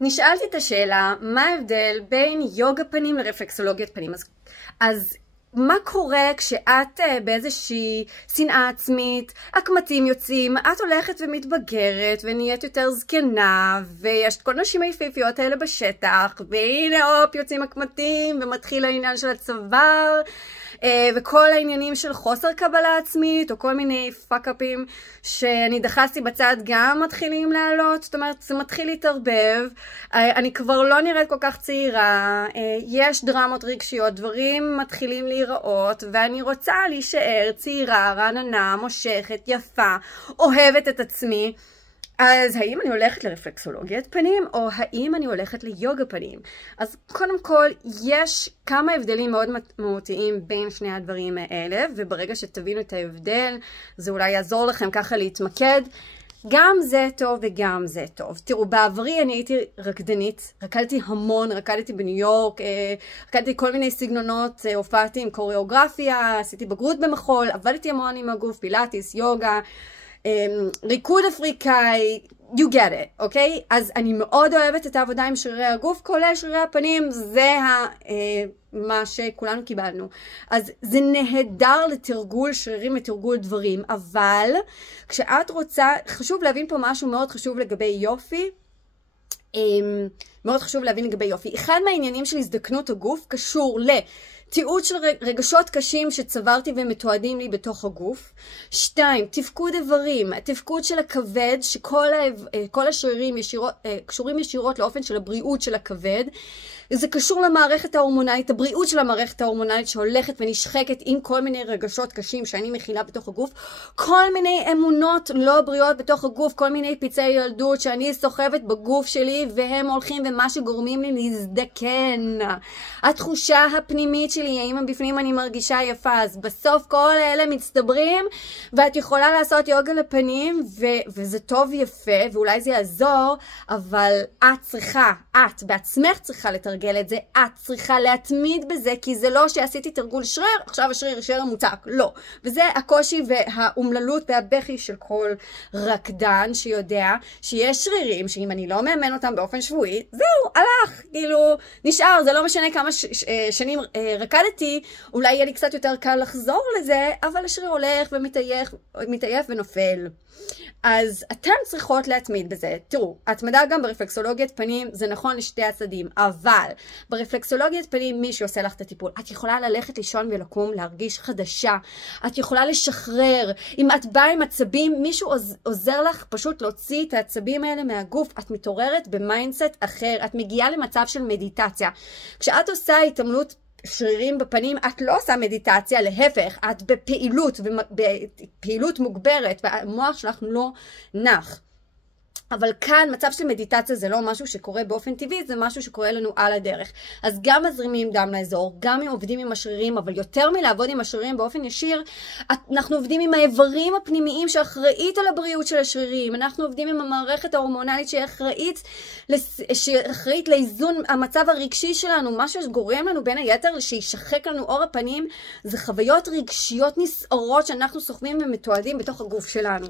נשאלתי את השאלה, מה ההבדל בין יוגה פנים לרפלקסולוגיית פנים? אז מה קורה כשאת באיזושהי שנאה עצמית, הקמטים יוצאים, את הולכת ומתבגרת ונהיית יותר זקנה, ויש את כל נשים היפיפיות האלה בשטח, והנה הופ יוצאים הקמטים ומתחיל העניין של הצוואר, וכל העניינים של חוסר קבלה עצמית, או כל מיני פאק-אפים שאני דחסתי בצד גם מתחילים לעלות, זאת אומרת זה מתחיל להתערבב, אני כבר לא נראית כל כך צעירה, יש דרמות רגשיות, דברים מתחילים להיראות, ואני רוצה להישאר צעירה, רעננה, מושכת, יפה, אוהבת את עצמי. אז האם אני הולכת לרפלקסולוגיית פנים, או האם אני הולכת ליוגה פנים? אז קודם כל, יש כמה הבדלים מאוד מהותיים בין שני הדברים האלה, וברגע שתבינו את ההבדל, זה אולי יעזור לכם ככה להתמקד. גם זה טוב וגם זה טוב. תראו, בעברי אני הייתי רקדנית, רקדתי המון, רקדתי בניו יורק, רקדתי כל מיני סגנונות, הופעתי עם קוריאוגרפיה, עשיתי בגרות במחול, עבדתי המון עם הגוף, פילאטיס, יוגה, ריקוד אפריקאי, you get it, אוקיי? אז אני מאוד אוהבת את העבודה עם שרירי הגוף, כולל שרירי הפנים, זה מה שכולנו קיבלנו. אז זה נהדר לתרגול שרירים, לתרגול דברים, אבל כשאת רוצה, חשוב להבין פה משהו מאוד חשוב לגבי יופי, מאוד חשוב להבין לגבי יופי. אחד מהעניינים של הזדקנות הגוף קשור תיעוד של רגשות קשים שצברתי ומתועדים לי בתוך הגוף. 2, תפקוד איברים, התפקוד של הכבד, שכל השרירים קשורים ישירות לאופן של הבריאות של הכבד. זה קשור למערכת ההורמונלית, הבריאות של המערכת ההורמונלית שהולכת ונשחקת עם כל מיני רגשות קשים שאני מכילה בתוך הגוף, כל מיני אמונות לא בריאות בתוך הגוף, כל מיני פצעי ילדות שאני סוחבת בגוף שלי והם הולכים ומה שגורמים לי להזדקן. התחושה הפנימית שלי, האם בפנים אני מרגישה יפה, אז בסוף כל אלה מצטברים ואת יכולה לעשות יוגה לפנים וזה טוב יפה ואולי זה יעזור, אבל את בעצמך צריכה לתרגל את זה, את צריכה להתמיד בזה, כי זה לא שעשיתי תרגול שריר, עכשיו השריר יישאר מוצק, לא. וזה הקושי והאומללות והבכי של כל רקדן שיודע שיש שרירים שאם אני לא מאמן אותם באופן שבועי, זהו, הלך, כאילו, נשאר, זה לא משנה כמה שנים רקדתי, אולי יהיה לי קצת יותר קל לחזור לזה, אבל השריר הולך ומתעייף ונופל. אז אתן צריכות להתמיד בזה. תראו, התמדה גם ברפלקסולוגיית פנים זה נכון לשתי הצדדים, אבל ברפלקסולוגיית פנים מי שעושה לך את הטיפול, את יכולה ללכת לישון ולקום, להרגיש חדשה, את יכולה לשחרר, אם את באה עם עצבים, מישהו עוזר לך פשוט להוציא את העצבים האלה מהגוף, את מתעוררת במיינדסט אחר, את מגיעה למצב של מדיטציה. כשאת עושה התעמלות שרירים בפנים, את לא עושה מדיטציה, להפך, את בפעילות מוגברת, והמוח שלך לא נח. אבל כאן מצב של מדיטציה זה לא משהו שקורה באופן טבעי, זה משהו שקורה לנו על הדרך. אז גם מזרימים דם לאזור, גם אם עובדים עם השרירים, אבל יותר מלעבוד עם השרירים באופן ישיר, אנחנו עובדים עם האיברים הפנימיים שאחראית על הבריאות של השרירים, אנחנו עובדים עם המערכת ההורמונלית שאחראית לאיזון המצב הרגשי שלנו, מה שגורם לנו בין היתר שישחק לנו אור הפנים, זה חוויות רגשיות נסערות שאנחנו סוחבים ומתועדים בתוך הגוף שלנו.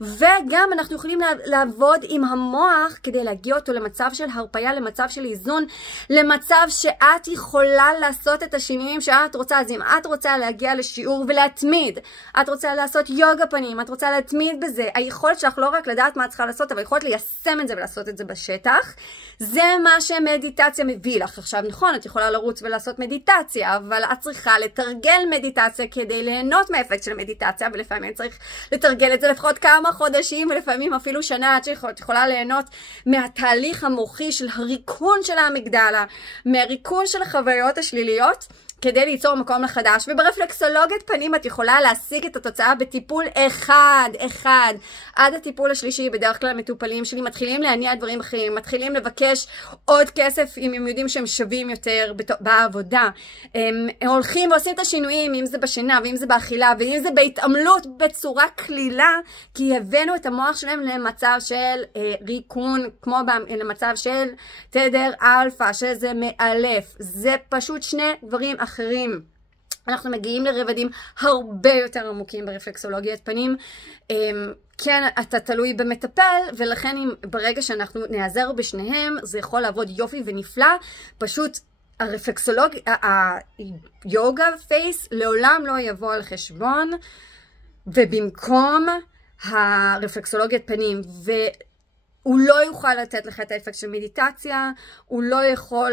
וגם אנחנו יכולים לעבוד עם המוח כדי להגיע אותו למצב של הרפיה, למצב של איזון, למצב שאת יכולה לעשות את השינויים שאת רוצה. אז אם את רוצה להגיע לשיעור ולהתמיד, את רוצה לעשות יוגה פנים, את רוצה להתמיד בזה, היכולת שלך לא רק לדעת מה את צריכה לעשות, אבל היכולת ליישם את זה ולעשות את זה בשטח, זה מה שמדיטציה מביא לך. עכשיו נכון, את יכולה לרוץ ולעשות מדיטציה, אבל את צריכה לתרגל מדיטציה כדי ליהנות מהאפקט של מדיטציה, ולפעמים צריך לתרגל את זה לפחות כמה חודשים, ולפעמים אפילו שנה, את יכולה ליהנות מהתהליך המוחי של הריקון של האמיגדלה, מהריקון של החוויות השליליות, כדי ליצור מקום לחדש. וברפלקסולוגיית פנים את יכולה להשיג את התוצאה בטיפול אחד. עד הטיפול השלישי בדרך כלל המטופלים שלי מתחילים להניע דברים אחרים, מתחילים לבקש עוד כסף אם הם יודעים שהם שווים יותר בעבודה. הם הולכים ועושים את השינויים, אם זה בשינה ואם זה באכילה ואם זה בהתעמלות בצורה כלילה, כי הבאנו את המוח שלהם למצב של ריקון, כמו למצב של תדר אלפא, שזה מאלף. זה פשוט שני דברים אחרים. אנחנו מגיעים לרבדים הרבה יותר עמוקים ברפלקסולוגיית פנים. כן, אתה תלוי במטפל, ולכן ברגע שאנחנו נעזר בשניהם, זה יכול לעבוד יופי ונפלא. פשוט היוגה פייס לעולם לא יבוא על חשבון, ובמקום הרפלקסולוגיית פנים, הוא לא יוכל לתת לך את האפקט של מדיטציה, הוא לא יכול,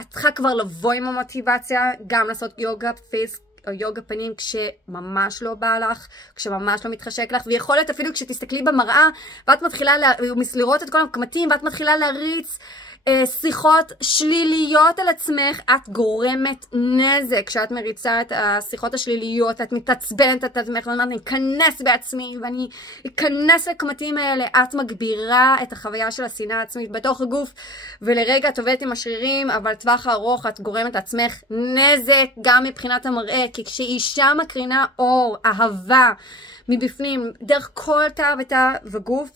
את צריכה כבר לבוא עם המוטיבציה, גם לעשות יוגה פייס, או יוגה פנים כשממש לא בא לך, כשממש לא מתחשק לך, ויכול להיות אפילו כשתסתכלי במראה, ואת מתחילה לראות את כל המקמטים, ואת מתחילה להריץ שיחות שליליות על עצמך, את גורמת נזק. כשאת מריצה את השיחות השליליות, את מתעצבנת את עצמך, ואומרת, אני אכנס בעצמי, ואני אכנס לקמטים האלה, את מגבירה את החוויה של השנאה העצמית בתוך הגוף, ולרגע את עובדת עם השרירים, אבל טווח הארוך את גורמת לעצמך נזק, גם מבחינת המראה, כי כשאישה מקרינה אור, אהבה, מבפנים, דרך כל תא ותא וגוף,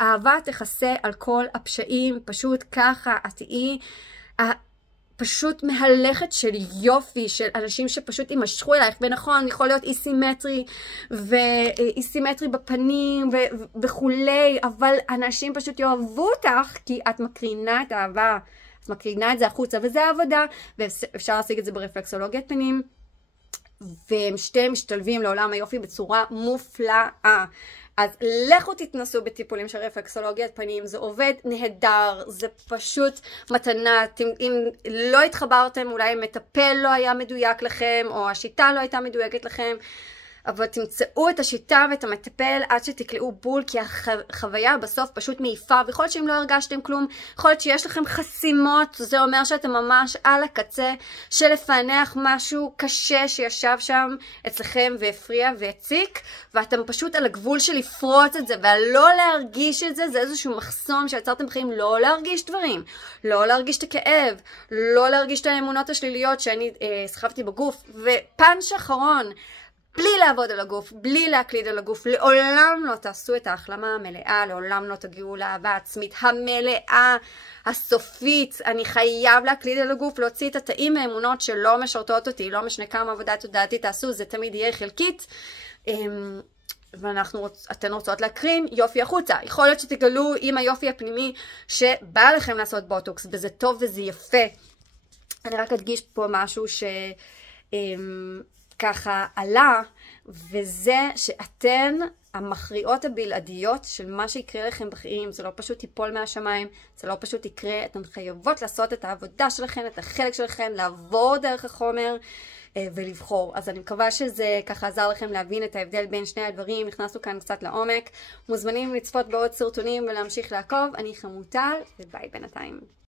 אהבה תכסה על כל הפשעים, פשוט ככה, את תהיי פשוט מהלכת של יופי, של אנשים שפשוט יימשכו אלייך, ונכון, יכול להיות אי סימטרי, ואי סימטרי בפנים וכולי, אבל אנשים פשוט יאהבו אותך, כי את מקרינה את האהבה, את מקרינה את זה החוצה, וזה העבודה, ואפשר להשיג את זה ברפלקסולוגיית פנים, והם שתיהם משתלבים לעולם היופי בצורה מופלאה. אז לכו תתנסו בטיפולים של רפלקסולוגיית פנים, זה עובד נהדר, זה פשוט מתנה. אם לא התחברתם, אולי מטפל לא היה מדויק לכם, או השיטה לא הייתה מדויקת לכם, אבל תמצאו את השיטה ואת המטפל עד שתקלעו בול, כי החוויה בסוף פשוט מעיפה, ויכול להיות שאם לא הרגשתם כלום, יכול להיות שיש לכם חסימות, זה אומר שאתם ממש על הקצה של לפענח משהו קשה שישב שם אצלכם והפריע והציק, ואתם פשוט על הגבול של לפרוץ את זה, ולא להרגיש את זה, זה איזשהו מחסום שיצרתם בחיים, לא להרגיש דברים, לא להרגיש את הכאב, לא להרגיש את האמונות השליליות שאני סחבתי בגוף, ופאנץ' אחרון, בלי לעבוד על הגוף, בלי להקליד על הגוף, לעולם לא תעשו את ההחלמה המלאה, לעולם לא תגיעו לאהבה עצמית המלאה, הסופית. אני חייב להקליד על הגוף, להוציא את התאים מהאמונות שלא משרתות אותי, לא משנה כמה עבודה תודעתית תעשו, זה תמיד יהיה חלקית. ואתן רוצות להקרין יופי החוצה. יכול להיות שתגלו עם היופי הפנימי שבא לכם לעשות בוטוקס, וזה טוב וזה יפה. אני רק אדגיש פה משהו ככה עלה, וזה שאתן המכריעות הבלעדיות של מה שיקרה לכם בחיים. זה לא פשוט טיפול מהשמיים, זה לא פשוט יקרה, אתן חייבות לעשות את העבודה שלכם, את החלק שלכם, לעבור דרך החומר ולבחור. אז אני מקווה שזה ככה עזר לכם להבין את ההבדל בין שני הדברים, נכנסנו כאן קצת לעומק. מוזמנים לצפות בעוד סרטונים ולהמשיך לעקוב. אני חמוטל, וביי בינתיים.